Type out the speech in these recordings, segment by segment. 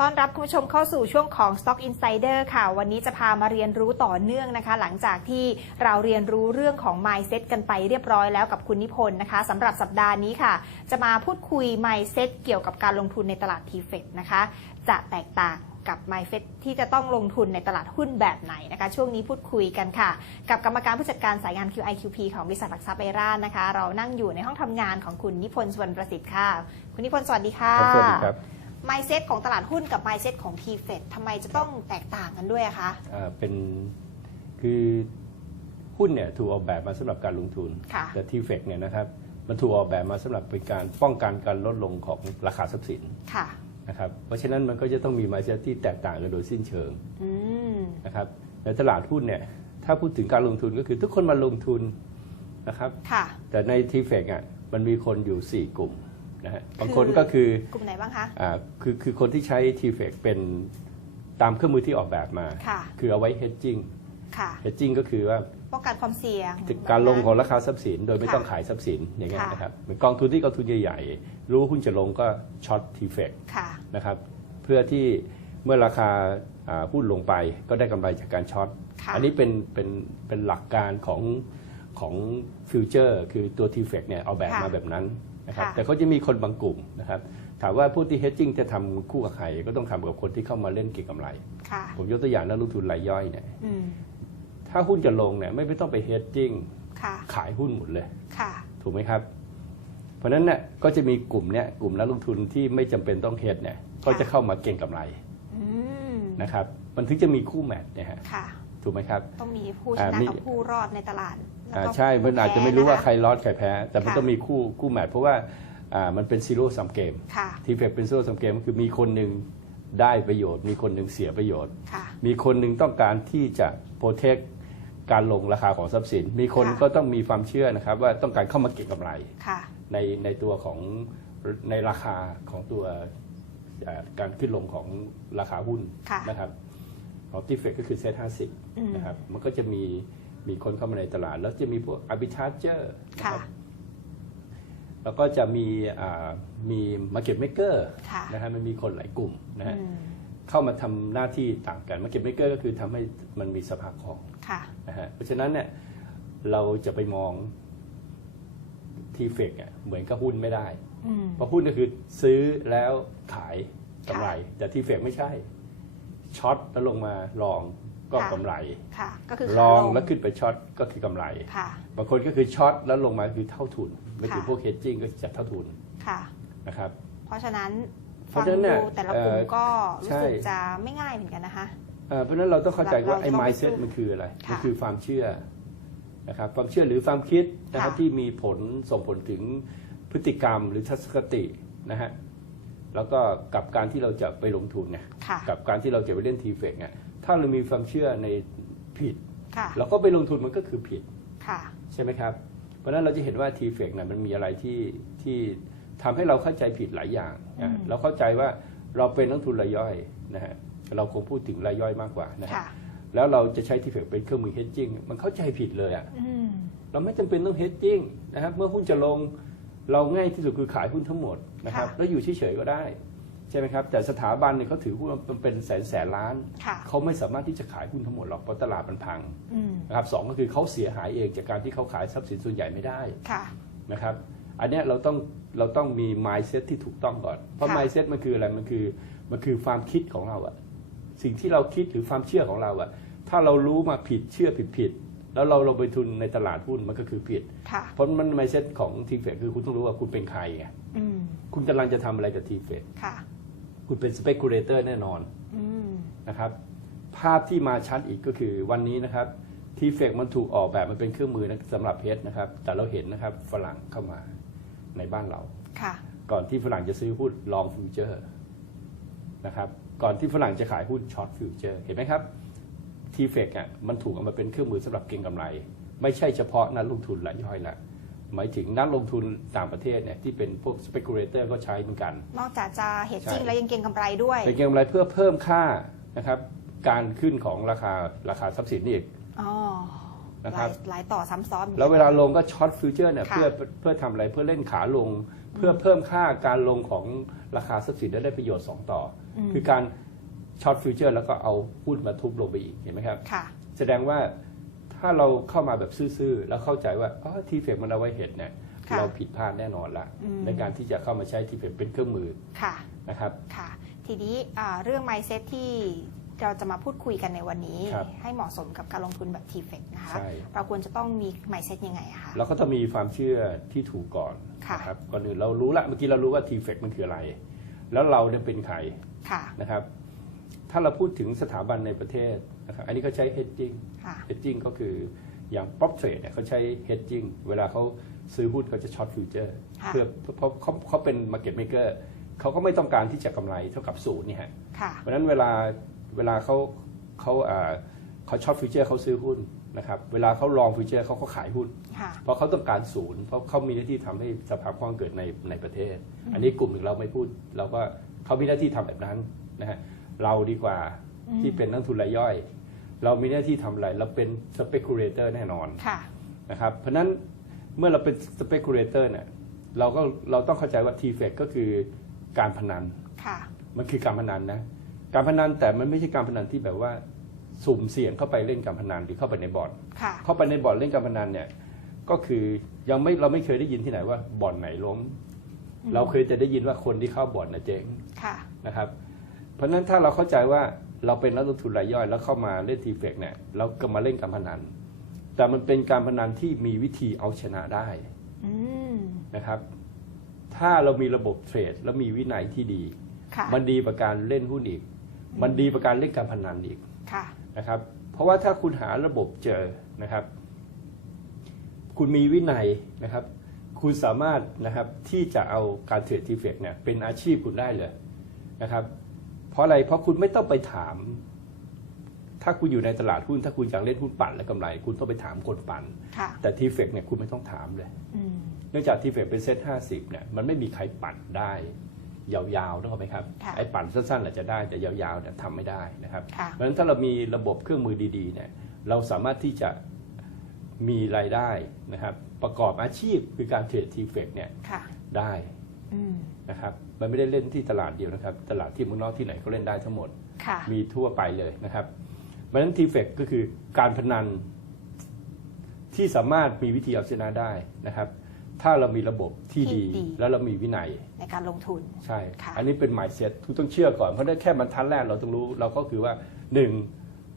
ต้อนรับคุณผู้ชมเข้าสู่ช่วงของ Stock Insider ค่ะ วันนี้จะพามาเรียนรู้ต่อเนื่องนะคะ หลังจากที่เราเรียนรู้เรื่องของ Mindset กันไปเรียบร้อยแล้วกับคุณนิพนธ์นะคะสำหรับสัปดาห์นี้ค่ะ จะมาพูดคุย Mindset เกี่ยวกับการลงทุนในตลาด t f e c นะคะ จะแตกต่างกับ Mindset ที่จะต้องลงทุนในตลาดหุ้นแบบไหนนะคะ ช่วงนี้พูดคุยกันค่ะ กับกรรมการผู้จัดการสายงาน QIQP ของบริษัทหลักทรัพย์ไอร่านะคะ เรานั่งอยู่ในห้องทำงานของคุณนิพนธ์สวนประสิทธิ์ค่ะ คุณนิพนธ์สวัสดีค่ะสวัสดีครับ mindset ของตลาดหุ้นกับ mindset ของ t f e d ทำไมจะต้องแตกต่างกันด้วยอะคะ อ่าเป็นคือหุ้นเนี่ยถูกออกแบบมาสำหรับการลงทุน ค่ะ แต่ทีเฟกเนี่ยนะครับมันถูกออกแบบมาสำหรับเป็นการป้องกันการลดลงของราคาทรัพย์สินค่ะ นะครับเพราะฉะนั้นมันก็จะต้องมีมาเซที่แตกต่างกันโดยสิ้นเชิงอืม นะครับในตลาดหุ้นเนี่ยถ้าพูดถึงการลงทุนก็คือทุกคนมาลงทุนนะครับ ค่ะ แต่ในทีเฟกอะมันมีคนอยู่ 4 กลุ่ม นะฮะบางคนคือก็คือกลุ่มไหนบ้างคะอ่าคือคือคนที่ใช้ทีเฟกเป็นตามเครื่องมือที่ออกแบบมาค่ะคือเอาไว้ hedging ค่ะ hedging ก็คือว่าป้องกันความเสี่ยง การลงของราคาทรัพย์สิน โดยไม่ค่ะต้องขายทรัพย์สินอย่างเงี้ยค่ะนะครับเหมือนกองทุนที่กองทุนใหญ่ๆ รู้ว่าหุ้นจะลงก็ช็อตทีเฟกค่ะนะครับเพื่อที่เมื่อราคาอ่าหุ้นลงไปก็ได้กำไรจากการช็อตค่ะอันี้เป็นเป็นเป็นหลักการของของฟิวเจอร์คือตัวทีเฟกเนี่ยเอาแบบค่ะมาแบบนั้น นะครับค่ะแต่เขาจะมีคนบางกลุ่มนะครับถามว่าผู้ที่ hedging จะทำคู่กับใครก็ต้องทำกับคนที่เข้ามาเล่นเก็งกำไรค่ะผมยกตัวอย่างนักลงทุนรายย่อยเนี่ยอืมถ้าหุ้นจะลงเนี่ยไม่ไม่ต้องไป hedging ค่ะขายหุ้นหมดเลยค่ะถูกไหมครับ เพราะฉะนั้นเนี่ยก็จะมีกลุ่มเนี่ยกลุ่มนักลงทุนที่ไม่จำเป็นต้องเฮดเนี่ยก็จะเข้ามาเก็งกำไรอืมนะครับ มันถึงจะมีคู่แมทเนี่ยฮะค่ะ ถูกไหมครับ ต้องมีผู้ชอ่านะมีกับผู้รอดในตลาดแล้วอ่าก็ใช่มันอาจจะไม่ผู้รู้ว่าแพ้ใครรอดใครแพ้ แต่มันค่ะต้องมีคู่คู่แมทเพราะว่าอ่ามันเป็นซีโร่ซัมเกมค่ะทีเฟกเป็นซีโร่ซัมเกมคือมีคนหนึ่งได้ประโยชน์ มีคนหนึ่งเสียประโยชน์ค่ะมีคนหนึ่งต้องการที่จะโปรเทคการลงราคาของทรัพย์สิน มีคนค่ะก็ต้องมีความเชื่อนะครับว่าต้องการเข้ามาเก็งกำไรค่ะในในตัวของในราคาของตัวเอ่อการขึ้นลงของราคาหุ้นค่ะนะครับข องที่เฟกก็คือเซ็ตห้าสิบอืมนะครับมันก็จะมีมีคนเข้ามาในตลาด แล้วจะมีพวก arbitrager นะค่ะครับแล้วก็จะมีอ่ามี market maker ค่ะนะฮะมันมีคนหลายกลุ่มนะฮะอืมเข้ามาทำหน้าที่ต่างกัน market maker ก็คือทำให้มันมีสภาพคล่องค่ะนะฮะเพราะฉะนั้นเนี่ยเราจะไปมองทีเฟกอะเหมือนกับหุ้นไม่ได้อืมเพราะหุ้นก็คือซื้อแล้วขายกำไรค่ะแต่ทีเฟกไม่ใช่ ช็อตแล้วลงมาลองก็ค่ะกำไรค่ะก็คือลขาองลงแล้วขึ้นไปช็อตก็คือกำไรค่ะบางคนก็คือช็อตแล้วลงมาคือเท่าทุนไม่ถึงค่ะพวกเฮดจิ้งก็จะเท่าทุนค่ะนะครับ เพราะฉะนั้นเพฟังราะฉะนั้นเนี่ดูยแต่ละกลุ่มเอ่อก็รู้สึกใช่จะไม่ง่ายเหมือนกันนะคะเอ่อเพราะฉะนั้นเราต้องเข้าใจว่าไอ้เราต้อง mindset ไปสู้มันคืออะไรค่ะมันคือความเชื่อนะครับความเชื่อหรือความคิดนะครับค่ะที่มีผลส่งผลถึงพฤติกรรมหรือทัศนคตินะฮะ แล้วก็กับการที่เราจะไปลงทุนเนี่ยค่ะกับการที่เราจะไปเล่นทีเฟกเนี่ยถ้าเรามีความเชื่อในผิดค่ะเราก็ไปลงทุนมันก็คือผิดค่ะใช่ไหมครับ เพราะฉะนั้นเราจะเห็นว่าทีเฟกเนี่ยมันมีอะไรที่ที่ทำให้เราเข้าใจผิดหลายอย่างนะอืมเราเข้าใจว่าเราเป็นนักทุนรายย่อยนะฮะเราคงพูดถึงรายย่อยมากกว่านะฮะค่ะแล้วเราจะใช้ทีเฟกเป็นเครื่องมือเฮดจิ้งมันเข้าใจผิดเลยอะอืมเราไม่จำเป็นต้องเฮดจิ้งนะครับเมื่อหุ้นจะลง เราง่ายที่สุดคือขายหุ้นทั้งหมดนะครับค่ะแล้วอยู่เฉยๆก็ได้ใช่ไหมครับแต่สถาบันเนี่ยเขาถือหุ้นมันเป็นแสนแสนล้านค่ะเขาไม่สามารถที่จะขายหุ้นทั้งหมดหรอกเพราะตลาดมันพังอืมนะครับสองก็คือเขาเสียหายเองจากการที่เขาขายทรัพย์สินส่วนใหญ่ไม่ได้ค่ะนะครับอันเนี้ยเราต้องเราต้องมี mindset ที่ถูกต้องก่อน เพราะค่ะ mindset มันคืออะไรมันคือมันคือความคิดของเราอะสิ่งที่เราคิดหรือความเชื่อของเราอะถ้าเรารู้มาผิดเชื่อผิดผิดๆ แล้วเราลงไปทุนในตลาดหุ้นมันก็คือผิดค่ะเพราะมัน mindset ของทีเฟคือคุณต้องรู้ว่าคุณเป็นใครไงอืมคุณกำลังจะทำอะไรกับทีเฟค่ะคุณเป็น speculator แน่นอนอืมนะครับ ภาพที่มาชัดอีกก็คือวันนี้นะครับทีเฟกมันถูกออกแบบมันเป็นเครื่องมือนะสำหรับเพชรนะครับ แต่เราเห็นนะครับฝรั่งเข้ามาในบ้านเราค่ะ ก่อนที่ฝรั่งจะซื้อหุ้นลองฟิวเจอร์นะครับ ก่อนที่ฝรั่งจะขายหุ้นช็อตฟิวเจอร์เห็นไหมครับ ทีเฟกอะมันถูกเอามาเป็นเครื่องมือสำหรับเก็งกำไร ไม่ใช่เฉพาะนักลงทุนรายย่อยละหมายถึงนักลงทุนต่างประเทศเนี่ยที่เป็นพวก speculator ก็ใช้เหมือนกัน นอกจากจะเฮดจิ้งใช่แล้วยังเก็งกำไรด้วยเป็นเก็งกำไรเพื่อเพิ่มค่านะครับการขึ้นของราคาราคาทรัพย์สินนี่อีกอ๋อนะหครัลาบยหลายต่อซ้ำซ้อนแล้วเวลาลงก็ช็อตฟิวเจอร์เนี่ยค่ะเพื่อเพื่อทำอะไรเพื่อเล่นขาลง เพื่อเพิ่มค่าการลงของราคาทรัพย์สินและได้ประโยชน์ 2 ต่อมอืมคือการ ช็อตฟิวเจอร์แล้วก็เอาหุ้นมาทุบลงไปอีกเห็นไหมครับค่ะแสดงว่าถ้าเราเข้ามาแบบซื่อๆ แล้วเข้าใจว่าอ๋อทีเฟกมันเอาไว้เห็ดเนี่ยค่ะเราผิดพลาดแน่นอนละอืมในการที่จะเข้ามาใช้ทีเฟกเป็นเครื่องมือค่ะนะครับค่ะ ทีนี้อ่าเรื่อง mindset ที่เราจะมาพูดคุยกันในวันนี้ครับให้เหมาะสมกับการลงทุนแบบ t f e c นะคะใช่เราควรจะต้องมี mindset ยังไงอะคะเราก็ต้องมีความเชื่อที่ถูกก่อนค่ะนะครับก่อนอื่นเรารู้ละเมื่อกี้เรารู้ว่าทีเฟกมันคืออะไร แล้วเราเนี่ยเป็นใครค่ะนะครับ ถ้าเราพูดถึงสถาบันในประเทศนะครับอันนี้เขาใช้ hedging ค่ะ hedging ก็คืออย่าง prop trade เนี่ยเขาใช้ hedging เวลาเขาซื้อหุ้นเขาจะช็อตฟิวเจอร์ค่ะ เพื่อเพราะเขาเขาเป็น market maker เขาก็ไม่ต้องการที่จะกำไรเท่ากับศูนย์นี่ฮะ ค่ะ เพราะฉะนั้นเวลาเวลาเขาเขาอ่าเขาช็อตฟิวเจอร์เขาซื้อหุ้นนะครับเวลาเขาลองฟิวเจอร์เขาก็ขายหุ้น ค่ะ เพราะเขาต้องการศูนย์เพราะเขามีหน้าที่ทำให้สภาพคล่องเกิดในในประเทศ อันนี้กลุ่มหนึ่งเราไม่พูดเราก็เขามีหน้าที่ทำแบบนั้นนะฮะ เราดีกว่าอืมที่เป็นนักทุนรายย่อย เรามีหน้าที่ทำอะไรเราเป็น speculator แน่นอน ค่ะ นะครับเพราะฉะนั้นเมื่อเราเป็น speculator เนี่ยเราก็เราต้องเข้าใจว่า t f e c ก็คือการพนัน ค่ะ มันคือการพนันนะ การพนันแต่มันไม่ใช่การพนันที่แบบว่าสุ่มเสี่ยงเข้าไปเล่นการพนันหรือเข้าไปในบ่อน ค่ะ เข้าไปในบ่อนเล่นการพนันเนี่ยก็คือยังไม่เราไม่เคยได้ยินที่ไหนว่าบ่อนไหนล้มอืมเราเคยจะได้ยินว่าคนที่เข้าบ่อนนะเจ๊งค่ะ นะครับ เพราะฉะนั้นถ้าเราเข้าใจว่าเราเป็นนักลงทุนรายย่อยแล้วเข้ามาเล่นทีเฟกเนี่ยเราก็มาเล่นการพนัน แต่มันเป็นการพนันที่มีวิธีเอาชนะได้อืมนะครับ ถ้าเรามีระบบเทรดและมีวินัยที่ดีค่ะมันดีกว่าการเล่นหุ้นอีก มันดีกว่าการเล่นการพนันอีกค่ะนะครับ เพราะว่าถ้าคุณหาระบบเจอนะครับ คุณมีวินัยนะครับ คุณสามารถนะครับที่จะเอาการเทรดทีเฟกเนี่ยเป็นอาชีพคุณได้เลยนะครับ เพราะอะไรเพราะคุณไม่ต้องไปถาม ถ้าคุณอยู่ในตลาดหุ้น ถ้าคุณอยากเล่นหุ้นปั่นและกำไร คุณต้องไปถามคนปั่นค่ะแต่ทีเฟกเนี่ยคุณไม่ต้องถามเลยอืมเนื่องจากทีเฟกเป็นเซ็ตห้าสิบเนี่ยมันไม่มีใครปั่นได้ ยาวๆนะครับไหมครับค่ะไอ้ปั่นสั้นๆอาจจะได้แต่ยาวๆเนี่ยทำไม่ได้นะครับค่ะเพราะฉะนั้นถ้าเรามีระบบเครื่องมือดีๆเนี่ยเราสามารถที่จะมีรายได้นะครับ ประกอบอาชีพคือการเทรดทีเฟกเนี่ยค่ะได้อืม นะครับมันไม่ได้เล่นที่ตลาดเดียวนะครับ ตลาดที่เมืองนอกที่ไหนก็เล่นได้ทั้งหมดค่ะมีทั่วไปเลยนะครับเพราะฉะนั้นทีเฟกก็คือการพนันที่สามารถมีวิธีเอาชนะได้นะครับ ถ้าเรามีระบบที่ที่ดีดี แล้วเรามีวินัยในการลงทุนใช่ค่ะอันนี้เป็น mindset ทุกต้องเชื่อก่อนเพราะได้แค่บรรทัดแรกเราต้องรู้ เราก็คือว่าหนึ่ง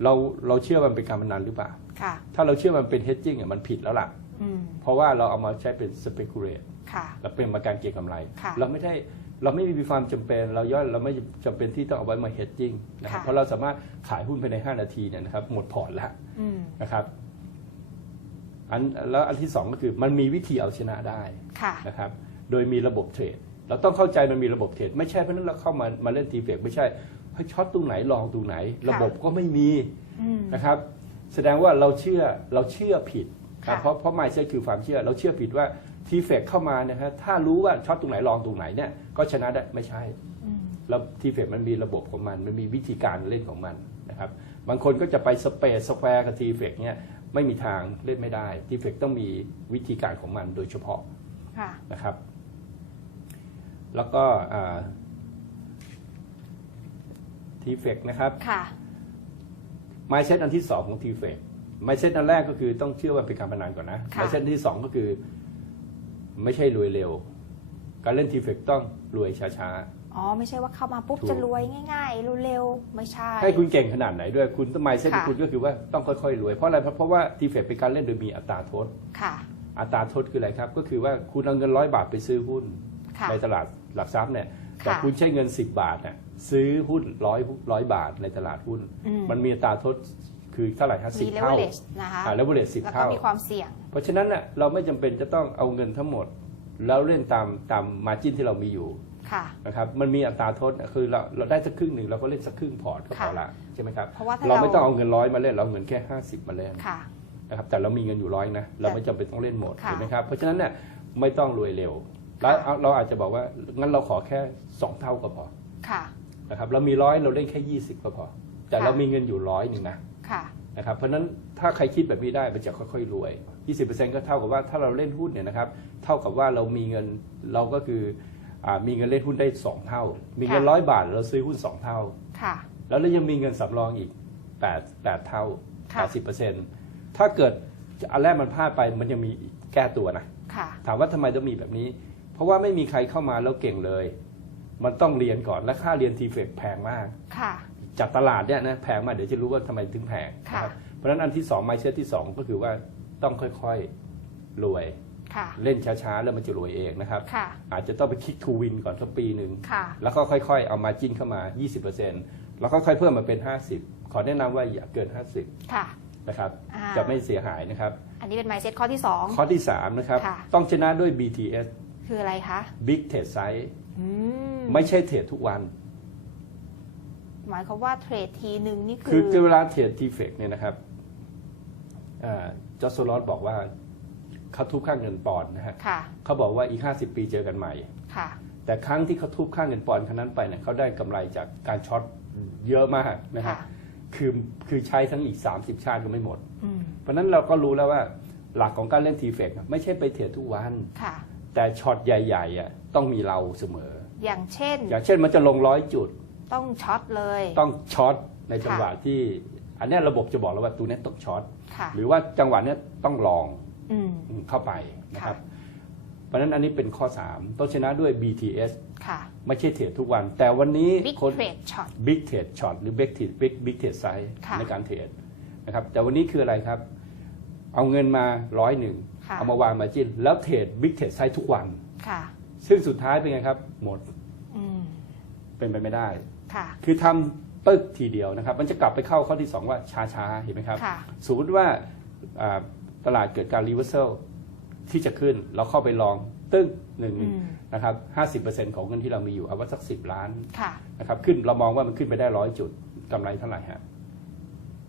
เราเราเชื่อมันเป็นการพนันหรือเปล่าค่ะถ้าเราเชื่อมันเป็น hedging อะมันผิดแล้วล่ะอืมเพราะว่าเราเอามาใช้เป็น speculate ค่ะ เราเป็นมาการเก็งกำไร ค่ะ เราไม่ได้เราไม่มีความจำเป็นเราย่อยเราไม่จำเป็นที่ต้องเอาไว้มา hedging นะครับค่ะ เพราะเราสามารถขายหุ้นภายใน 5 นาทีเนี่ยนะครับหมดพอร์ตแล้วอืมนะครับอันแล้วอันที่สองก็คือมันมีวิธีเอาชนะได้ ค่ะ นะครับโดยมีระบบเทรด เราต้องเข้าใจมันมีระบบเทรด ไม่ใช่เพราะฉะนั้นเราเข้ามามาเล่นทีเฟกไม่ใช่เฮ้ยช็อตตรงไหนลองตรงไหน ระบบก็ไม่มีอืม นะครับ แสดงว่าเราเชื่อเราเชื่อผิด นะค่ะเพราะเพราะไม่ใช่คือความเชื่อ เราเชื่อผิดว่าทีเฟกเข้ามานะฮะถ้ารู้ว่าช็อตตรงไหนลองตรงไหนเนี่ยก็ชนะได้ไม่ใช่อืมแล้วทีเฟกมันมีระบบของมัน มันมีวิธีการเล่นของมันนะครับบางคนก็จะไปสเปซสแควร์กับทีเฟกเนี่ยไม่มีทางเล่นไม่ได้ทีเฟกต้องมีวิธีการของมันโดยเฉพาะค่ะนะครับ แล้วก็ทีเฟกนะครับค่ะไมเซ็ตอันที่สองของทีเฟก ไมเซ็ตอันแรกก็คือต้องเชื่อว่าเป็นการพนันก่อนนะค่ะ ไมเซ็ตที่สองก็คือ ไม่ใช่รวยเร็ว การเล่นทีเฟกต้องรวยช้า อ๋อ ไม่ใช่ว่าเข้ามาปุ๊บถูก จะรวยง่ายๆเร็วๆไม่ใช่ ๆ ให้คุณเก่งขนาดไหนด้วย คุณต้องไมเซ็ตค่ะ คุณก็คือว่าต้องค่อยๆรวยเพราะอะไรเพราะว่าทีเฟกเป็นการเล่นโดยมีอัตราโทษ ค่ะ อัตราโทษคืออะไรครับ ก็คือว่าคุณเอาเงินร้อยบาทไปซื้อหุ้น ค่ะ ในตลาดหลักทรัพย์เนี่ยแต่ค่ะคุณใช้เงิน 10 บาทน่ะซื้อหุ้นร้อยร้อยบาทในตลาดหุ้น อืม มันมีอัตราโทษ คือเท่าไหร่ฮะสิมีบเลเวเท่าลเลชนะคะอ่าเลเวลเลสิบแล้วก็เท่า มีความเสี่ยง เพราะฉะนั้นน่ะเราไม่จำเป็นจะต้องเอาเงินทั้งหมด แล้วเล่นตามตามมาจินที่เรามีอยู่ค่ะ นะครับมันมีอัตราโทษน่ะคือเราเราได้สักครึ่งหนึ่งเราก็เล่นสักครึ่งพอร์ตก็พอค่ะละใช่ไหมครับเพราะว่าถ้าเราเรา ไม่ต้องเอาเงินร้อยมาเล่นเราเอาเงินแค่ 50 มาเล่นค่ะ นะครับแต่เรามีเงินอยู่ร้อยนะเราไม่จำเป็นต้องเล่นหมดค่ะเห็นไหมครับเพราะฉะนั้นเนี่ยไม่ต้องรวยเร็วแล้วค่ะเราอาจจะบอกว่างั้นเราขอแค่สองเท่าก็พอค่ะ นะครับเรามีร้อยเราเล่นแค่ 20 ก็พอแต่ค่ะ เรามีเงินอยู่ร้อยหนึ่งนะ ค่ะนะครับเพราะฉะนั้นถ้าใครคิดแบบนี้ได้มันจะค่อยๆรวย 20%ก็เท่ากับว่าถ้าเราเล่นหุ้นเนี่ยนะครับเท่ากับว่าเรามีเงินเราก็คืออ่ามีเงินเล่นหุ้นได้ 2 เท่า มีเงินค่ะร้อยบาทเราซื้อหุ้น 2 เท่าค่ะแล้วเรายังมีเงินสำรองอีก 8 8 เท่าค่ะ80%ถ้าเกิดอันแรกมันพลาดไปมันยังมีแก้ตัวนะค่ะถามว่าทำไมต้องมีแบบนี้ เพราะว่าไม่มีใครเข้ามาแล้วเก่งเลย มันต้องเรียนก่อนและค่าเรียนทีเฟกแพงมากค่ะ จากตลาดเนี่ยนะแพงมากเดี๋ยวจะรู้ว่าทำไมถึงแพงค่ะนะครับเพราะฉะนั้นอันที่2 m ม n d s e t ที่2ก็คือว่าต้องค่อยๆรวย ค่ะเล่นช้าๆแล้วมันจะรวยเองนะครับ ค่ะอาจจะต้องไปคิกทูวินก่อนสักปีหนึ่ง ค่ะ แล้วก็ค่อยๆ เอามาจิ้นเข้ามา 20%แล้วก็ค่อยเพิ่มมาเป็น 50 ขอแนะนำว่าอย่าเกิน ค่ะ 50 นะครับ อ่า จะไม่เสียหายนะครับ อันนี้เป็น mindset ข้อที่สองข้อที่ 3 นะครับ ค่ะ ต้องชนะด้วย BTS คืออะไรคะ Big Trade Size อืม ไม่ใช่เทรดทุกวัน หมายความว่าเทรดทีหนึ่งนี่คืคือ คือเวลาเทรดทีเฟกเนี่ยนะครับจอสโซลอสบอกว่าเขาทุบค่าเงินปอนด์นะฮะค่ะเขาบอกว่าอีก 50 ปีเจอกันใหม่ค่ะแต่ครั้งที่เขาทุบค่าเงินปอนด์ครั้งนั้นไปเนี่ยเขาได้กำไรจากการช็อตเยอะมากนะฮะค่ะคือคือใช้ทั้งอีก 30 ชาติก็ไม่หมดอืมเพราะฉะนั้นเราก็รู้แล้วว่าหลักของการเล่นทีเฟกไม่ใช่ไปเทรดทุกวันค่ะแต่ช็อตใหญ่ๆอะต้องมีเราเสมอ อย่างเช่น อย่างเช่นมันจะลงร้อยจุด ต้องช็อตเลย ต้องช็อตในจังค่ะหวะที่ อันเนี้ยระบบจะบอกแล้วว่าตัวเนี้ยต้องช็อตค่ะ หรือว่าจังหวะเนี้ยต้องลองอืม เข้าไปนะครับเพราะฉะนั้นอันนี้เป็นข้อ 3 ต้องชนะด้วย BTS ค่ะไม่ใช่เทรดทุกวัน แต่วันนี้ big คน trade shot Big Trade Shot หรือ Big Trade Big Big Trade Size ค่ะในการเทรดนะครับแต่วันนี้คืออะไรครับ เอาเงินมาร้อยหนึ่งค่ะ เอามาวางมาจิ้น แล้วเทรด Big Trade Size ทุกวัน ค่ะ ซึ่งสุดท้ายเป็นไงครับ หมดอืม เป็นไปไม่ได้ ค่ะ คือทำปึ๊กทีเดียวนะครับ มันจะกลับไปเข้าข้อที่ 2 ว่าช้าๆ เห็นไหมครับ ค่ะ สมมติว่าอ่าตลาดเกิดการรีเวอร์เซลที่จะขึ้น เราเข้าไปลองตึ้งหนึ่งอืม นะครับห้าสิบเปอร์เซ็นต์ของเงินที่เรามีอยู่เอาว่าสักสิบล้านค่ะ นะครับขึ้นเรามองว่ามันขึ้นไปได้ร้อยจุดกำไรเท่าไหร่ฮะ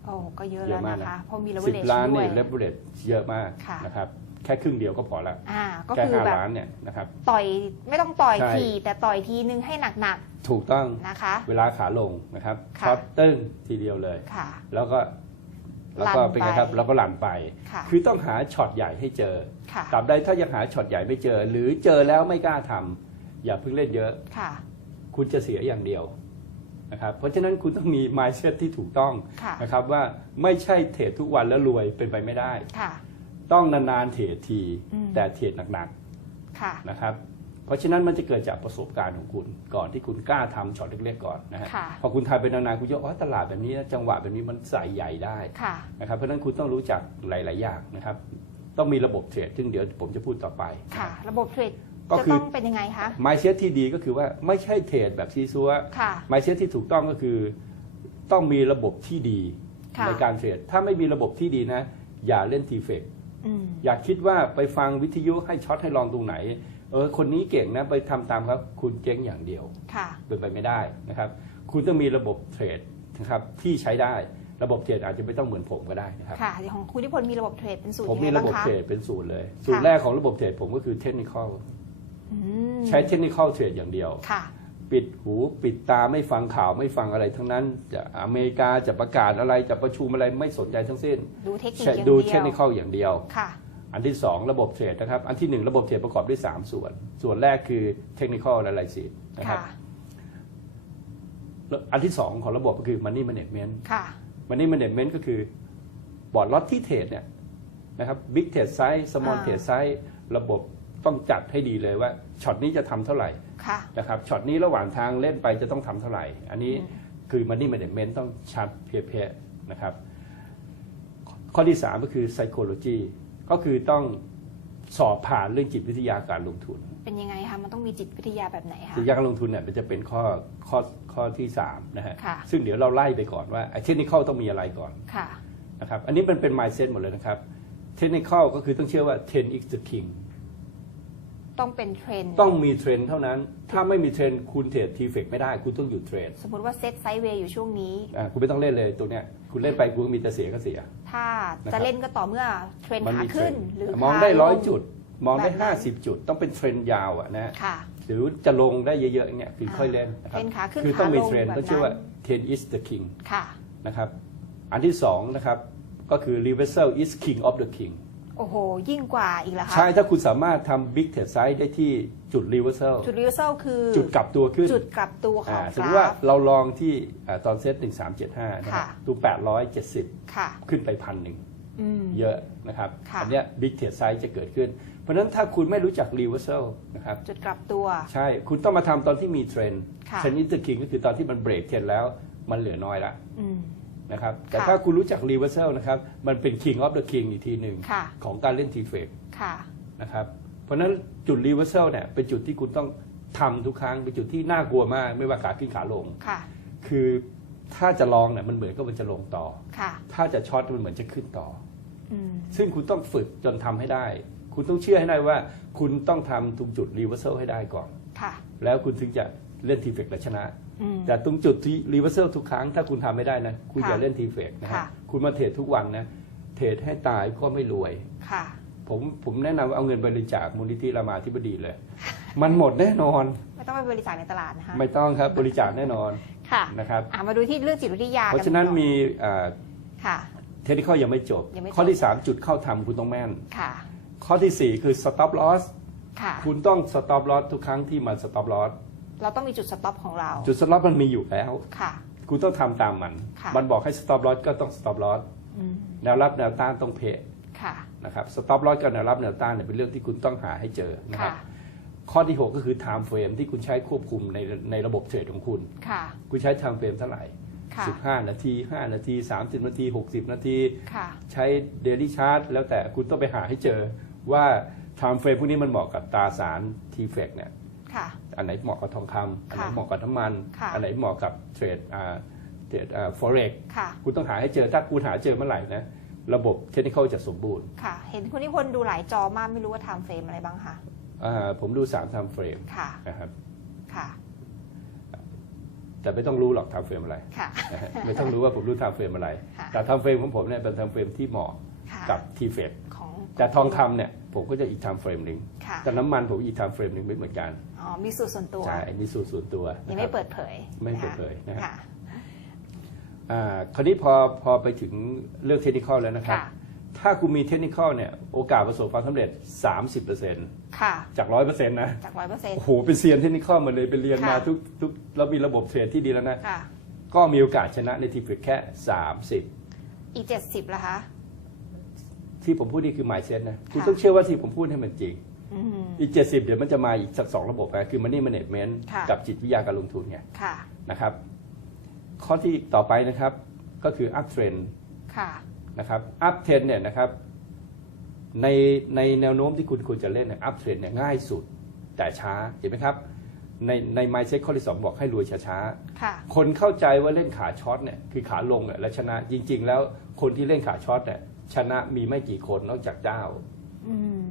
โอ้ก็เยอะเยแล้วอะมากนะนะ คะเพราะมีสิบ leverage ล้านด้วนี่ย เลเวอเรจเยอะมากค่ะ นะครับ แค่ครึ่งเดียวก็พอละอ่าก็แค่คือห้าแบบล้านเนี่ยนะครับ ต่อยไม่ต้องต่อยใช่ ทีแต่ต่อยทีนึงให้หนักถูกต้องๆนะคะ เวลาขาลงนะครับค่ะ ช็อตตึ้งทีเดียวเลย ค่ะ แล้วก็แล้วก็ลั่นเป็นไงครับไปแล้วก็หลั่นไป ค่ะคือต้องหาช็อตใหญ่ให้เจอค่ะตราบใดถ้ายังหาช็อตใหญ่ไม่เจอ หรือเจอแล้วไม่กล้าทำอย่าเพิ่งเล่นเยอะ ค่ะคุณจะเสียอย่างเดียวนะครับเพราะฉะนั้นคุณต้องมี mindset ที่ถูกต้องค่ะนะครับว่าไม่ใช่เทรดทุกวันแล้วรวยเป็นไปไม่ได้ ค่ะ ต้องนานๆเทรดที อืม แต่เทรดหนักค่ะ ๆนะครับ เพราะฉะนั้นมันจะเกิดจากประสบการณ์ของคุณ ก่อนที่คุณกล้าทำช็อตเล็กๆก่อนนะฮะค่ะ พอคุณทำไปนานๆคุณจะอ๋อตลาดแบบนี้นะจังหวะแบบนี้มันใส่ใหญ่ได้ ค่ะ นะครับเพราะฉะนั้นคุณต้องรู้จักหลาย ๆ อย่างนะครับ ต้องมีระบบเทรดซึ่งเดี๋ยวผมจะพูดต่อไป ค่ะ ระบบเทรดก็จะคือ ต้องเป็นยังไงคะ ไมเซ็ตที่ดีก็คือว่าไม่ใช่เทรดแบบซีซัวค่ะ ไมเซ็ตที่ถูกต้องก็คือ ต้องมีระบบที่ดีค่ะ ในการเทรดถ้าไม่มีระบบที่ดีนะ อย่าเล่นทีเฟก อืมอย่าคิดว่าไปฟังวิทยุให้ช็อตให้ลองตรงไหน เออคนนี้เก่งนะไปทำตามครับคุณเจ๊งอย่างเดียวค่ะเป็นไปไม่ได้นะครับ คุณต้องมีระบบเทรดนะครับที่ใช้ได้ระบบเทรดอาจจะไม่ต้องเหมือนผมก็ได้นะครับค่ะอย่างของคุณนิพนธ์มีระบบเทรดเป็นสูตรผมยังไงมีบ้าระงบบคะเทรดเป็นศูนย์เลยสูตรแรกของระบบเทรดผมก็คือเทคนิคอลอืมใช้เทคนิคอลเทรดอย่างเดียวค่ะ ปิดหูปิดตาไม่ฟังข่าวไม่ฟังอะไรทั้งนั้นจะอเมริกาจะประกาศอะไรจะประชุมอะไรไม่สนใจทั้งสิ้น ดูเทคนิคใช้อย่างดูเดีเทยควนิคอลอย่างเดียวค่ะ อันที่ 2 ระบบเทรดนะครับ อันที่ 1 ระบบเทรดประกอบด้วย 3 ส่วน ส่วนแรกคือเทคนิคอล a ล y ซิสนะครับค่ะแล้วอันที่ 2 ของระบบก็คือ Money Management ค่ะ Money Management ก็คือบอร์ดล็อตที่เทรดเนี่ยนะครับ Big Trade Size Small อ่า Trade Size ระบบต้องจัดให้ดีเลยว่าช็อตนี้จะทำเท่าไหร่ค่ะ นะครับช็อตนี้ระหว่างทางเล่นไปจะต้องทำเท่าไหร่ อันนี้อืมคือ Money Management ต้องชัดเพียๆนะครับ ข้อที่ 3 ก็คือ Psychology ก็คือต้องสอบผ่านเรื่องจิตวิทยาการลงทุน เป็นยังไงคะมันต้องมีจิตวิทยาแบบไหนคะจิตวิทยาการลงทุนเนี่ยมันจะเป็นข้อข้อข้อที่3นะฮะค่ะซึ่งเดี๋ยวเราไล่ไปก่อนว่าไอ้เทคนิคต้องมีอะไรก่อนค่ะนะครับอันนี้มันเป็น mindset หมดเลยนะครับเทคนิคก็คือต้องเชื่อว่า 10x the king ต้องเป็นเทรนด์ต้องมีเทรนด์เท่านั้น ถ้าไม่มีเทรนด์คุณเทรดทีเฟกไม่ได้ คุณต้องหยุดเทรดสมมติว่าเซตไซด์เวย์อยู่ช่วงนี้อ่าคุณไม่ต้องเล่นเลยตัวเนี้ยคุณเล่นไปคุณก็มีแต่เสียก็เสีย ถ้านะครับจะเล่นก็ต่อเมื่อเทรนด์มัขามีเทรขึ้นด์หรือมองได้ขาลร้อยจุด มองได้แบบนั้นห้าสิบจุด ต้องเป็นเทรนด์ยาวอะนะค่ะหรือจะลงได้เยอะๆอย่างเงี้ยคือค่อยเล่นนะครัเทรนด์ขาขึ้นคือต้องมีขาลงเทรนด์แบบต้องเชื่อว่านั้น10 is the king ค่ะนะครับอันที่สองนะครับก็คือ reversal is king of the king โโอ้โห ยิ่งกว่าอีกเหรอคะใช่ถ้าคุณสามารถทำ big trade size ได้ที่จุด reversal จุด reversal คือจุดกลับตัวขึ้นจุดกลับตัวขออ่างสมกมติว่าราฟ เราลองที่อ่าตอนเซต1375นะครับค่ะตัว870 ค่ะ ขึ้นไปพันหนึ่ง อืม เยอะนะครับ ค่ะ อัเนี้ย big trade size จะเกิดขึ้น เพราะฉะนั้นถ้าคุณไม่รู้จัก reversal นะครับ จุดกลับตัว ใช่ คุณต้องมาทำตอนที่มีเทรนด์ค่ะ เทรนด์อินเตอร์คิงก็คือตอนที่มันเบรกเทรนด์แล้ว มันเหลือน้อยละ อืม นะครับ แต่ค่ะถ้าคุณรู้จัก reversal นะครับ มันเป็น king of the king อีกทีหนึ่งค่ะของการเล่น t f a ค่ะนะครับ เพราะฉะนั้นจุด reversal เนี่ยเป็นจุดที่คุณต้องทำทุกครั้ง เป็นจุดที่น่ากลัวมาก ไม่ว่าขาขึ้นขาลง ค่ะคือถ้าจะลองเนี่ยมันเหมือนกับมันจะลงต่อ ค่ะถ้าจะช็อตมันเหมือนจะขึ้นต่อ อืมซึ่งคุณต้องฝึกจนทำให้ได้ คุณต้องเชื่อให้ได้ว่า คุณต้องทำตรงจุด reversal ให้ได้ก่อน ค่ะแล้วคุณถึงจะเล่นทีเฟกและชนะอืม แต่ตรงจุดที่ reversal ทุกครั้งถ้าคุณทำไม่ได้นะ คุณค่ะอย่าเล่นทีเฟกนะฮะค่ะคุณมาเทรดทุกวันนะเทรดให้ตายก็ไม่รวยค่ะผมผมแนะนำว่าเอาเงินบริจาคมูลนิธิรามาธิบดีเลย มันหมดแน่นอน ไม่ต้องไปบริจาคในตลาดนะคะไม่ต้องครับบริจาคแน่นอนค่ะนะครับอะมาดูที่เรื่องจิตวิทยา เพราะฉะนั้นกัมีก่อค่ะเทคนิคยังไม่จบยังไม่จบ ข้อที่ 3 จุดเข้าทำคุณต้องแม่นค่ะ ข้อทีสี่4 คือ stop loss ค่ะคุณต้อง stop loss ทุกครั้งที่มัน stop loss เราต้องมีจุดสต็อปของเรา จุด stop loss มันมีอยู่แล้วค่ะ คุณต้องทำตามมันค่ะมันบอกให้ stop loss ก็ต้อง stop loss อืมแนวรับแนวต้านต้องเพะค่ะนะครับ stop loss กับแนวรับแนวต้านเนี่ยเป็นเรื่องที่คุณต้องหาให้เจอนะครับค่ะข้อที่ 6 ก็คือ time frame ที่คุณใช้ควบคุมในในระบบเทรดของคุณค่ะคุณใช้ time frame เท่าไหร่ค่ะ15 นาที 5 นาที 30 นาที 60 นาทีค่ะใช้ daily chart แล้วแต่คุณต้องไปหาให้เจอว่า time frame พวกนี้มันเหมาะกับตราสาร t f e c เนี่ยค่ะ อันไหนเหมาะกับทองคำอันไหนค่ะเหมาะกับน้ำมัน ค่ะอันไหนเหมาะกับเทรดอ่าเทรดอ่า forex ค่ะ คุณต้องหาให้เจอถ้าคุณหาเจอเมื่อไหร่นะระบบเทคนิคจะสมบูรณ์ค่ะ เห็นคุณนิพนธ์ดูหลายจอมากไม่รู้ว่าไทม์เฟรมอะไรบ้างคะอ่าผมดู3 time frame ค่ะ นะครับค่ะ แต่ไม่ต้องรู้หรอก time frame อะไรค่ะ นะฮะไม่ต้องรู้ว่าผมรู้ time frame อะไร ค่ะ แต่ time frame ของผมเนี่ยเป็น time frame ที่เหมาะค่ะกับ t f e c ของแต่ทองคำเนี่ย ผมก็จะอีก time frame หนึ่งค่ะ แต่น้ำมันผมอีก time frame หนึ่งไม่เหมือนกันอ๋อ มีสูตรส่วนตัว ใช่อันนี้สูตรส่วนตัวยังนะคไม่รับเปิดเผยไม่เปิดเผยนะฮะค่ะ อ่าคราวนี้พอพอไปถึงเรื่องเทคนิคแล้วนะครับ ค่ะ ถ้าคุณมีเทคนิคเนี่ย โอกาสประสบความสำเร็จ 30%ค่ะ จาก 100%นะ จากร้อยเปอร์เซ็นต์ โอ้โห เป็นเซียนเทคนิคมาเลยไปเรียนมาค่ะ ทุกทุกแล้วมีระบบเทรดที่ดีแล้วนะ ค่ะ ก็มีโอกาสชนะในทีฟิกแค่อีกเจ็ดสิบละคะ30 ที่ผมพูดนี่คือ mindset นะคุณค่ะต้องเชื่อว่าที่ผมพูดให้มันจริง อืม อีก 70 เดี๋ยวมันจะมาอีกสักสองระบบนะคือ money management ค่ะ กับจิตวิทยาการลงทุนไงค่ะ นะครับ ข้อที่ต่อไปนะครับก็คือ up trend ค่ะ นะครับ up trend เนี่ยนะครับ ในในแนวโน้มที่คุณควรจะเล่นเนี่ย up trend เนี่ยง่ายสุดแต่ช้าเห็นไหมครับ ในใน mindset ข้อที่2บอกให้รวยช้าค่ะๆคนเข้าใจว่าเล่นขาช็อตเนี่ยคือขาลงเนี่ยและชนะจริง ๆ แล้วคนที่เล่นขาช็อตเนี่ย ชนะมีไม่กี่คนนอกจากเจ้า อืม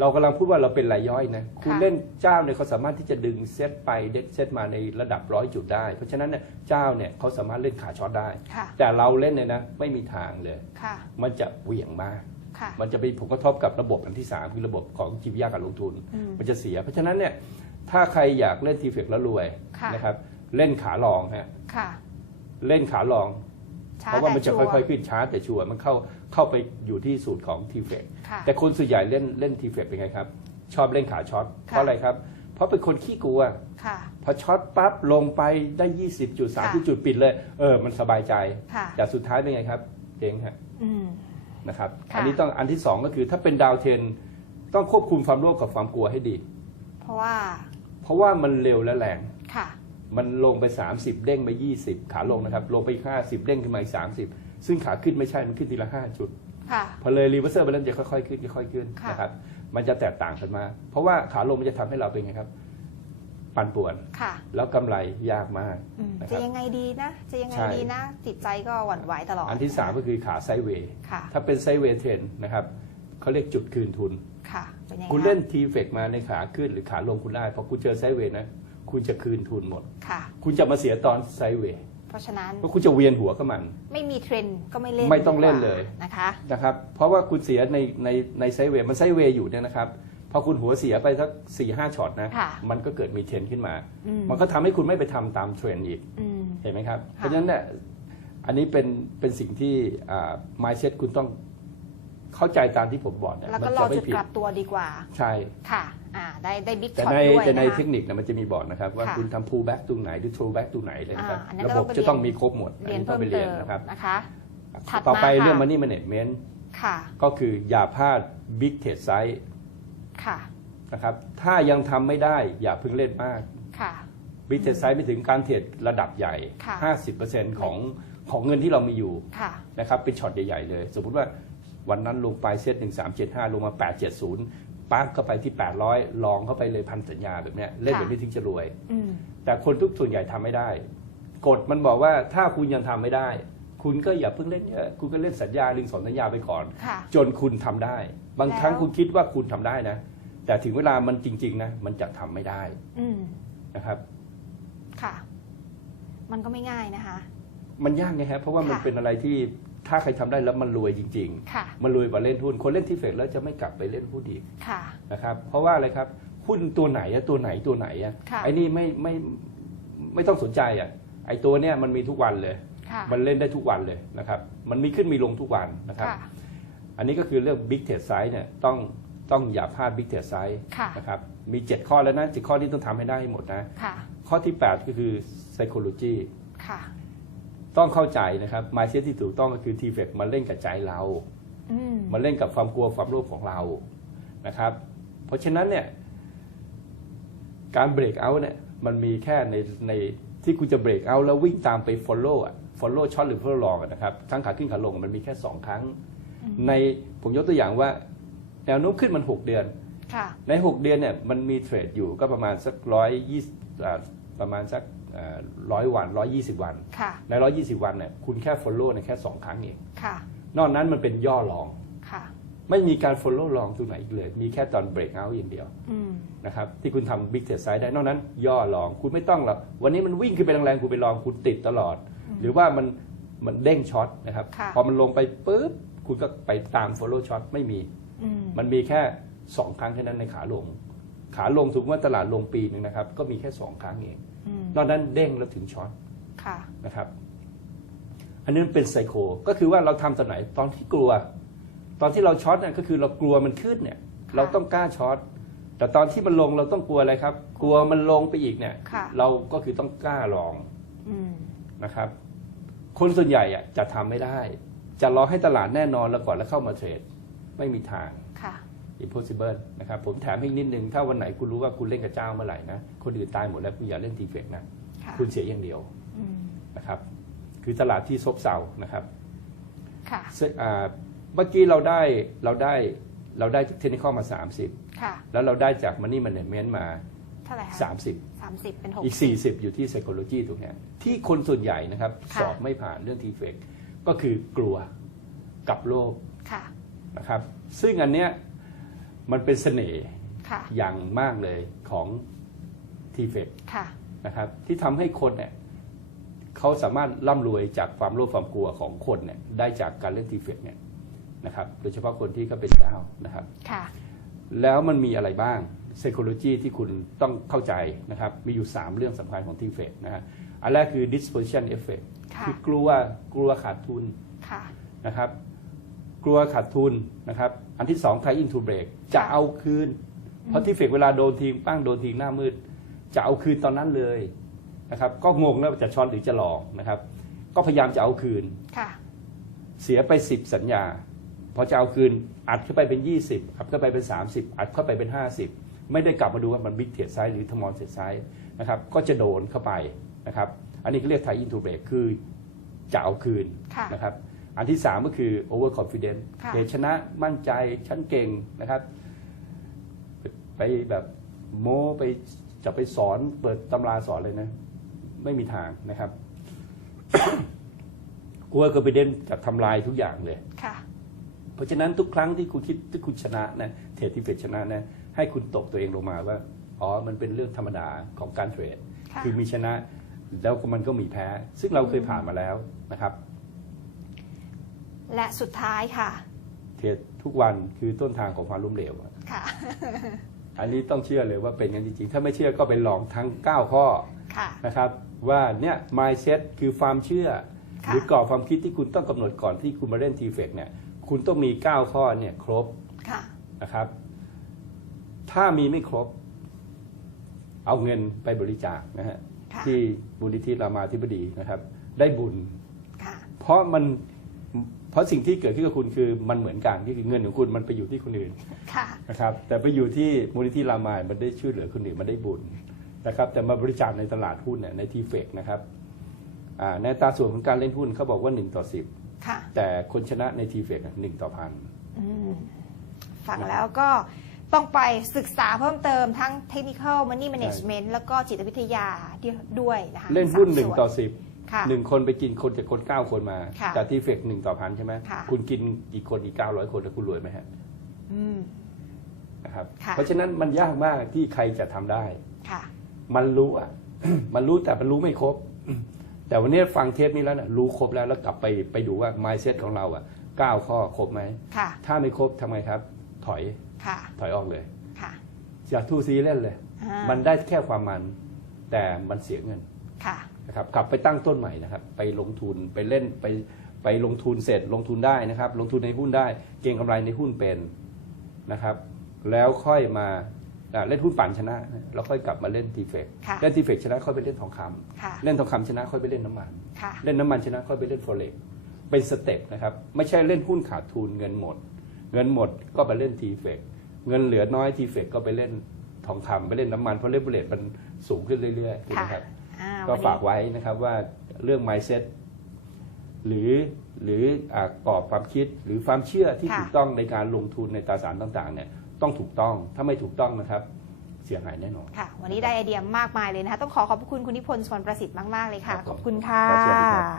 เรากำลังพูดว่าเราเป็นรายย่อยนะคุณค่ะเล่นเจ้าเนี่ยเขาสามารถที่จะดึงเซตไปเด็กเซตมาในระดับร้อยจุดได้ เพราะฉะนั้นเนี่ยเจ้าเนี่ยเขาสามารถเล่นขาช็อตได้ ค่ะ แต่เราเล่นเนี่ยนะไม่มีทางเลย ค่ะ มันจะเหวี่ยงมาก ค่ะ มันจะไปผลกระทบกับระบบอันที่ 3 คือระบบของจิตวิทยาการลงทุน อืมมันจะเสีย เพราะฉะนั้นเนี่ยถ้าใครอยากเล่นทีเฟกแล้วรวยค่ะ นะครับเล่นขาลองฮะค่ะ เล่นขาลอง ช้าเพราะว่ามันจะแต่ชัค่อยร์ๆขึ้นช้าแต่ชัวร์มันเข้า เข้าไปอยู่ที่สูตรของทีเฟกค่ะแต่คนส่วนใหญ่เล่นเล่นทีเฟกเป็นไงครับ ชอบเล่นขาช็อตเพค่ะราะอะไรครับ เพราะเป็นคนขี้กลัว ค่ะ พอช็อตปั๊บลงไปได้ 20จุดค่ะ 30จุดปิดเลย เออ มันสบายใจ ค่ะ แต่สุดท้ายเป็นไงครับเจ๊งฮะอืม นะครับ ค่ะ อันนี้ต้องอันที่สองก็คือถ้าเป็นดาวเทนต้องควบคุมความโลภกับความกลัวให้ดี เพราะว่า เพราะว่ามันเร็วและแรง ค่ะ มันลงไป 30 เด้งไป 20 ขาลงนะครับ ลงไปอีก50 เด้งขึ้นมาอีก30 ซึ่งขาขึ้นไม่ใช่มันขึ้นทีละ5จุด ค่ะ พอเลยรีเวอร์เซอร์ไปแล้วจะค่อยๆขึ้นค่อยๆขึ้นค่ะ นะครับมันจะแตกต่างกันมากเพราะว่าขาลงมันจะทำให้เราเป็นไงครับ ปั่นป่วน ค่ะแล้วกำไรยากมาก อืมนะคจะรับยังไงดีนะ จะยังไงใช่ ดีนะ จิตใจก็หวั่นไหวตลอดอันที่ 3 ก็คือขาไซด์เวย์ค่ะ ถ้าเป็นไซด์เวย์เทรนนะครับเขาเรียกจุดคืนทุน ค่ะ เป็นยังไงคุณเล่นทีเฟกมาในขาขึ้นหรือขาลงคุณได้พอคุณเจอไซด์เวย์นะ คุณจะคืนทุนหมด ค่ะ คุณจะมาเสียตอนไซด์เวย์ เพราะฉะนั้นเพราะคุณจะเวียนหัวกับมัน ไม่มีเทรนด์ก็ไม่เล่นไม่ต้องเล่นดีกว่าเลยนะคะนะครับ เพราะว่าคุณเสียในในในไซด์เวย์มันไซด์เวย์อยู่เนี่ยนะครับพอคุณหัวเสียไปสักสี่ห้าช็อตนะค่ะมันก็เกิดมีเทรนด์ขึ้นมาอืมมันก็ทำให้คุณไม่ไปทำตามเทรนด์อีกอืมเห็นไหมครับค่ะเพราะฉะนั้นเนี่ยอันนี้เป็นเป็นสิ่งที่อ่า mindset คุณต้องเข้าใจตามที่ผมบอกเนี่ยแล้วมัก็นรอจะไม่จุดผิดกลับตัวดีกว่า ใช่ค่ะ อ่าได้ได้บิ๊กแต่ช็อตในด้วยแต่ในนะคะเทคนิคเนี่ยมันจะมีบอกนะครับ ว่าค่ะคุณทำ pull back ตรงไหนหรือ throw back ตรงไหนเลยนะครับอ่าอันนั้นระก็บต้อบงไปจะต้องเรียนมีครบหมดเรียนอัต้เพิ่องมไปเรีเติยนมนะครับ นะคะ ถัดต่อไปมาค่ะ เรื่อง money management ค่ะก็คืออย่าพลาด big trade size ค่ะนะครับถ้ายังทำไม่ได้อย่าเพิ่งเล่นมาก ค่ะ big trade size ไม่ถึงการเทรดระดับใหญ่ ค่ะ 50%ของของเงินที่เรามีอยู่ ค่ะ นะครับเป็นช็อตใหญ่ ๆ เลย สมมติว่าวันนั้นลงไปเซตหนึ่งสามเจ็ดห้าลงมาแปดเจ็ดศูนย์ ปั๊บเข้าไปที่แปดร้อยลองเข้าไปเลยพันสัญญาแบบเนี้ยเล่นค่ะแบบนี้ถึงจะรวย อืม แต่คนทุกส่วนใหญ่ทำไม่ได้ กฎมันบอกว่าถ้าคุณยังทำไม่ได้ คุณก็อย่าเพิ่งเล่นเยอะคุณก็เล่นสัญญาลิงสอนสัญญาไปก่อน ค่ะ จนคุณทำได้ บางครั้งแล้ว คุณคิดว่าคุณทำได้นะ แต่ถึงเวลามันจริง ๆ นะ มันจะทำไม่ได้อืม นะครับ ค่ะ มันก็ไม่ง่ายนะคะ มันยากไงฮะเพราะว่ามันค่ะ เป็นอะไรที่ ถ้าใครทำได้แล้วมันรวยจริงค่ะๆมันรวยกว่าเล่นหุ้น คนเล่นที่เฟดแล้วจะไม่กลับไปเล่นหุ้นอีกค่ะนะครับ เพราะว่าอะไรครับ หุ้นตัวไหนอะตัวไหนตัวไหนอะค่ะไอ้นี่ไม่ไม่ไม่ต้องสนใจอะไอ้ตัวเนี้ยมันมีทุกวันเลยค่ะมันเล่นได้ทุกวันเลยนะครับ มันมีขึ้นมีลงทุกวันนะครับค่ะอันนี้ก็คือเรื่อง Big Trade Size เนี่ยต้องต้องอย่าพลาด Big Trade Size ค่ะนะครับ มี 7 ข้อแล้วนะ7ข้อนี้ต้องทำให้ได้ให้หมดนะค่ะข้อที่ 8 ก็คือ psychology ค่ะ ต้องเข้าใจนะครับ mindset ที่ถูกต้องก็คือ t f e c มันเล่นกับใจเราอืมมันเล่นกับความกลัวความโลภของเรานะครับ เพราะฉะนั้นเนี่ย การเบรกเอาท์เนี่ย มันมีแค่ในในที่คุณจะเบรกเอาท์แล้ววิ่งตามไป follow อะ follow ช็อตหรือ follow long อะนะครับทั้งขาขึ้นขาลงมันมีแค่ 2 ครั้ง ในผมยกตัวอย่างว่า แนวโน้มขึ้นมัน 6 เดือน ค่ะ ใน 6 เดือนเนี่ยมันมีเทรดอยู่ก็ประมาณสักร้อยยี่ประมาณสัก ร้อยวันร้อยยี่สิบวันค่ะในร้อยยี่สิบวันเนี่ยคุณแค่ follow ในแค่สองครั้งเองค่ะนอกนั้นมันเป็นย่อลองค่ะไม่มีการ follow ลองตรงไหนอีกเลย มีแค่ตอน break out อย่างเดียวอืมนะครับที่คุณทำ big trade size ได้นอกนั้น ย่อลองคุณไม่ต้องหรอกวันนี้มันวิ่งขึ้นไปแรงๆคุณไปลองคุณติดตลอด หรือว่ามันมันเด้งช็อตนะครับค่ะพอมันลงไปปุ๊บคุณก็ไปตาม follow ช็อตไม่มีอืมมันมีแค่2ครั้งแค่นั้นในขาลง ขาลงถูกว่าตลาดลงปีหนึงนะครับ ก็มีแค่2ครั้งเองอืม นอกนั้นเด้งแล้วถึงช็อตค่ะนะครับ อันนี้มันเป็นไซโค ก็คือว่าเราทำตอนไหนตอนที่กลัว ตอนที่เราช็อตเนี่ยก็คือเรากลัวมันขึ้นเนี่ยค่ะเราต้องกล้าช็อตแต่ตอนที่มันลงเราต้องกลัวอะไรครับ กลัวมันลงไปอีกเนี่ยค่ะเราก็คือต้องกล้าลองอืมนะครับ คนส่วนใหญ่อะจะทำไม่ได้ จะรอให้ตลาดแน่นอนแล้วก่อนแล้วเข้ามาเทรดไม่มีทางค่ะ impossible นะครับผมแถมให้อีกนิดนึง ถ้าวันไหนคุณรู้ว่าคุณเล่นกับเจ้าเมื่อไหร่นะคนอื่นตายหมดแล้วคุณอย่าเล่นทีเฟกนะค่ะคุณเสียอย่างเดียวอืมนะครับ คือตลาดที่ซบเซานะครับค่ะซึ่งอ่าเมื่อกี้เราได้เราได้เราได้จากเทคนิคมา ค่ะ30 แล้วเราได้จาก Money Management มา เท่าไหร่คะ30 สามสิบเป็นหก อีก 40 อยู่ที่ Psychology ตรงเนี้ยที่คนส่วนใหญ่นะครับ ค่ะ สอบไม่ผ่านเรื่องทีเฟกก็คือกลัวกับโลภค่ะ นะครับ ซึ่งอันเนี้ย มันเป็นเสน่ห์ค่ะอย่างมากเลยของทีเฟกค่ะ นะครับ ที่ทำให้คนเนี่ยเขาสามารถร่ำรวยจากความโลภความกลัวของคนเนี่ยได้จากการเล่นทีเฟกเนี่ยนะครับ โดยเฉพาะคนที่เขาเป็นเจ้านะครับ ค่ะ แล้วมันมีอะไรบ้าง psychology ที่คุณต้องเข้าใจนะครับ มีอยู่ 3 เรื่องสำคัญของ t f e d นะฮะอันแรกคือ disposition effect ค่ะ คือกลัวกลัวขาดทุนค่ะ นะครับ กลัวขาดทุนนะครับ อันที่ 2 tie into break จะเอาคืน เพราะที่เฟกเวลาโดนทีงปั้งโดนทีงหน้ามืด จะเอาคืนตอนนั้นเลยนะครับ ก็งงแล้วจะช็อตหรือจะลองนะครับ ก็พยายามจะเอาคืนค่ะเสียไป 10 สัญญาพอจะเอาคืนอัดเข้าไปเป็น 20อัดเข้าไปเป็น 30 อัดเข้าไปเป็น 50 ไม่ได้กลับมาดูว่ามันบิ๊กเทียดไซส์หรือทมอนเทียดไซส์นะครับ ก็จะโดนเข้าไปนะครับ อันนี้ก็เรียกไทอินทูเบรกคือจะเอาคืนค่ะนะครับ อันที่ 3 ก็คือ over confidence ค่ะเหตุชนะมั่นใจฉันเก่งนะครับ ไปแบบโม้ไปจะไปสอนเปิดตำราสอนเลยนะ ไม่มีทางนะครับกลัว confidence จะทำลายทุกอย่างเลยค่ะเพราะฉะนั้นทุกครั้งที่คุณคิดที่คุณชนะนะเทรดที่เฟดชนะนะให้คุณตกตัวเองลงมาว่าอ๋อ มันเป็นเรื่องธรรมดาของการเทรดค่ะคือมีชนะ แล้วก็มันก็มีแพ้ ซึ่งเราเคยผ่านมาแล้วนะครับ และสุดท้ายค่ะเทรดทุกวันคือต้นทางของความล้มเหลวอะค่ะ อันนี้ต้องเชื่อเลยว่าเป็นกันจริงๆ ถ้าไม่เชื่อก็ไปลองทั้ง 9 ข้อค่ะ นะครับ ว่าเนี่ย mindset คือความเชื่อค่ะหรือกรอบความคิดที่คุณต้องกำหนดก่อนที่คุณมาเล่นทีเฟกเนี่ยคุณต้องมี 9 ข้อเนี่ยครบค่ะ นะครับ ถ้ามีไม่ครบ เอาเงินไปบริจาคนะฮะค่ะที่มูลนิธิรามาธิบดีนะครับ ได้บุญ ค่ะ เพราะมัน เพราะสิ่งที่เกิดขึ้นกับคุณคือมันเหมือนกันก็คือเงินของคุณมันไปอยู่ที่คนอื่นค่ะ นะครับแต่ไปอยู่ที่มูลนิธิรามามันได้ช่วยเหลือคนอื่นมันได้บุญนะครับแต่มาบริจาคในตลาดหุ้นเนี่ยในทีเฟกนะครับอ่าในอัตราส่วนของการเล่นหุ้นเขาบอกว่า 1 ต่อ ค่ะ 10 แต่คนชนะในทีเฟกหนึ่งต่อพัน อืมฟังแล้วก็ต้องไปศึกษาเพิ่มเติมทั้ง technical money management แล้วก็จิตวิทยาด้วยนะคะเล่นหุ้น สามหนึ่งส่วต่อสิบค่ะ หนึ่งคนไปกินคนจากคนเก้าคนมา ค่ะแต่ทีเฟกหนึ่งต่อพันใช่ไหมค่ะ คุณกินกี่คนอีกเก้าร้อยคนแล้วคุณรวยไหมฮะอืม นะครับ ค่ะ เพราะฉะนั้นมันยากมากที่ใครจะทำได้ ค่ะ มันรู้อะ มันรู้แต่มันรู้ไม่ครบ แต่วันนี้ฟังเทปนี้แล้วนะรู้ครบแล้วแล้วกลับไปไปดูว่า mindset ของเราอะเก้าข้อครบไหม ค่ะ ถ้าไม่ครบทำไงครับ ถอยค่ะ ถอยออกเลยค่ะอย่าทูซีเล่นเลย อ่ามันได้แค่ความมัน แต่มันเสียเงิน ค่ะ นะครับกลับไปตั้งต้นใหม่นะครับ ไปลงทุนไปเล่นไปไปลงทุนเสร็จลงทุนได้นะครับ ลงทุนในหุ้นได้ เก็งกำไรในหุ้นเป็นนะครับ แล้วค่อยมาอ่าเล่นหุ้นปั่นชนะ แล้วค่อยกลับมาเล่นทีเฟกค่ะเล่นทีเฟกชนะ ค่อยไปเล่นทองคำค่ะเล่นทองคำชนะ ค่อยไปเล่นน้ำมันค่ะเล่นน้ำมันชนะ ค่อยไปเล่นโฟเร็กเป็นสเต็ปนะครับ ไม่ใช่เล่นหุ้นขาดทุนเงินหมด เงินหมดก็ไปเล่นทีเฟกเงินเหลือน้อยทีเฟกก็ไปเล่นทองคำไปเล่นน้ำมันเพราะเลเวลเลตมันสูงขึ้นเรื่อยๆถูกไหมครับ อ่าก็วันนี้ ฝากไว้นะครับว่าเรื่อง mindset หรือหรืออากรอบความคิดหรือความเชื่อที่ค่ะ ถูกต้องในการลงทุนในตราสารต่างๆเนี่ยต้องถูกต้องถ้าไม่ถูกต้องนะครับ เสียหายแน่นอน ค่ะ วันนี้ได้ไอเดียมากมายเลยนะคะ ต้องขอขอบพระคุณคุณนิพนธ์สวนประสิทธิ์มาก ๆ เลยค่ะ ครับผมขอบคุณค่ะ ครับสวัสดีครับ